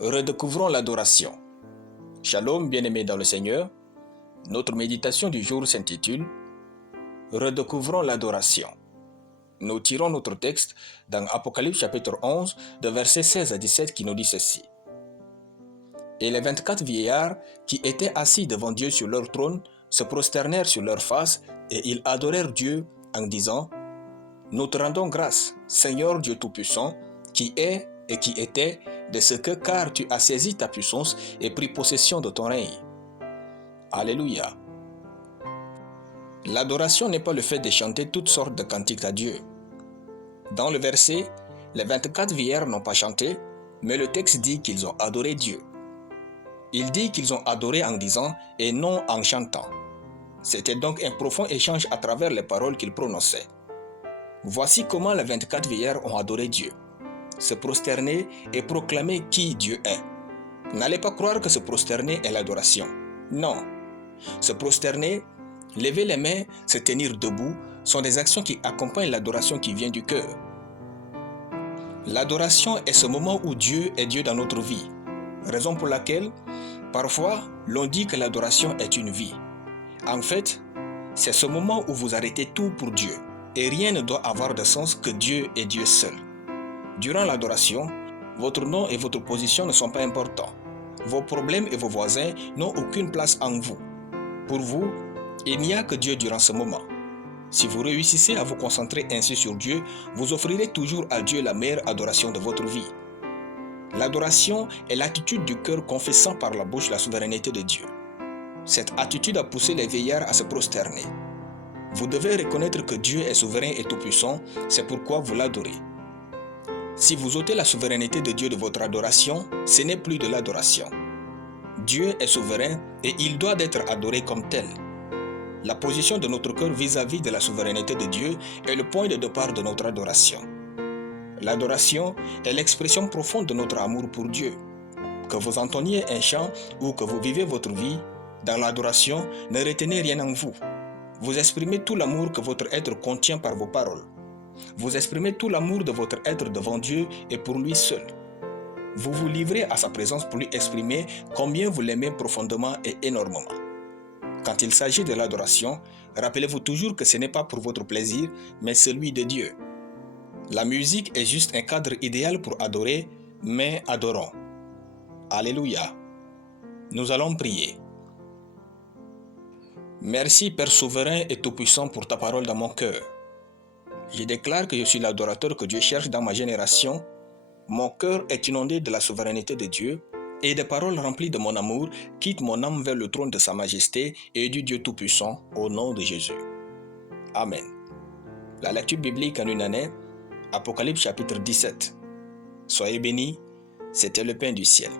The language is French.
Redécouvrons l'adoration. Shalom, bien-aimés dans le Seigneur. Notre méditation du jour s'intitule Redécouvrons l'adoration. Nous tirons notre texte dans Apocalypse chapitre 11, de versets 16 à 17 qui nous dit ceci. Et les 24 vieillards qui étaient assis devant Dieu sur leur trône se prosternèrent sur leurs faces et ils adorèrent Dieu en disant « Nous te rendons grâce, Seigneur Dieu Tout-Puissant, qui est et qui était, de ce que car tu as saisi ta puissance et pris possession de ton règne. » Alléluia. L'adoration n'est pas le fait de chanter toutes sortes de cantiques à Dieu. Dans le verset, les 24 vieillards n'ont pas chanté, mais le texte dit qu'ils ont adoré Dieu. Il dit qu'ils ont adoré en disant et non en chantant. C'était donc un profond échange à travers les paroles qu'ils prononçaient. Voici comment les 24 vieillards ont adoré Dieu. Se prosterner et proclamer qui Dieu est. N'allez pas croire que se prosterner est l'adoration. Non. Se prosterner, lever les mains, se tenir debout sont des actions qui accompagnent l'adoration qui vient du cœur. L'adoration est ce moment où Dieu est Dieu dans notre vie. Raison pour laquelle, parfois, l'on dit que l'adoration est une vie. En fait, c'est ce moment où vous arrêtez tout pour Dieu et rien ne doit avoir de sens que Dieu est Dieu seul. Durant l'adoration, votre nom et votre position ne sont pas importants. Vos problèmes et vos voisins n'ont aucune place en vous. Pour vous, il n'y a que Dieu durant ce moment. Si vous réussissez à vous concentrer ainsi sur Dieu, vous offrirez toujours à Dieu la meilleure adoration de votre vie. L'adoration est l'attitude du cœur confessant par la bouche la souveraineté de Dieu. Cette attitude a poussé les vieillards à se prosterner. Vous devez reconnaître que Dieu est souverain et tout-puissant, c'est pourquoi vous l'adorez. Si vous ôtez la souveraineté de Dieu de votre adoration, ce n'est plus de l'adoration. Dieu est souverain et il doit être adoré comme tel. La position de notre cœur vis-à-vis de la souveraineté de Dieu est le point de départ de notre adoration. L'adoration est l'expression profonde de notre amour pour Dieu. Que vous entonniez un chant ou que vous vivez votre vie, dans l'adoration, ne retenez rien en vous. Vous exprimez tout l'amour que votre être contient par vos paroles. Vous exprimez tout l'amour de votre être devant Dieu et pour lui seul. Vous vous livrez à sa présence pour lui exprimer combien vous l'aimez profondément et énormément. Quand il s'agit de l'adoration, rappelez-vous toujours que ce n'est pas pour votre plaisir, mais celui de Dieu. La musique est juste un cadre idéal pour adorer, mais adorons. Alléluia. Nous allons prier. Merci Père souverain et tout-puissant pour ta parole dans mon cœur. Je déclare que je suis l'adorateur que Dieu cherche dans ma génération. Mon cœur est inondé de la souveraineté de Dieu et des paroles remplies de mon amour quittent mon âme vers le trône de sa majesté et du Dieu tout-puissant au nom de Jésus. Amen. La lecture biblique en une année, Apocalypse chapitre 17. Soyez bénis, c'était le pain du ciel.